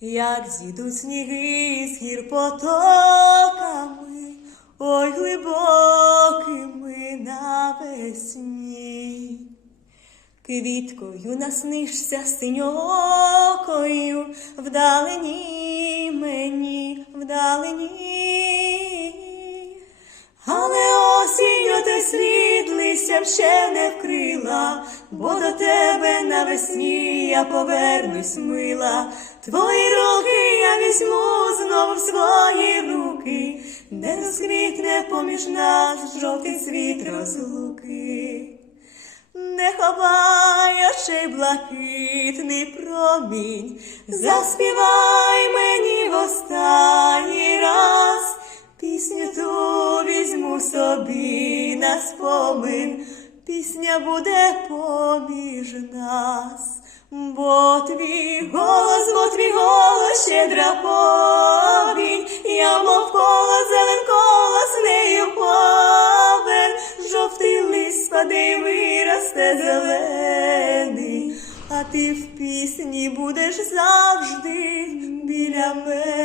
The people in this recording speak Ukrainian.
як зійдуть сніги з гір потоками, ой глибокими навесні. Квіткою наснишся синьокою, вдалині мені, вдалині. Але осінню ти слід ще не вкрила, бо до тебе навесні я повернусь мила. Твої руки я візьму знову в свої руки, де розквітне поміж нас жовтий світ розлуки. Не ховаючи блакитний промінь, заспівай мені в останній раз, пісню ту візьму собі на спомин, пісня буде поміж нас, бо твій голос, бо твій голос щедра повінь, я мов коло зелен колос нею повен, жовтий лист спаде й виросте зелений, а ти в пісні будеш завжди біля мене.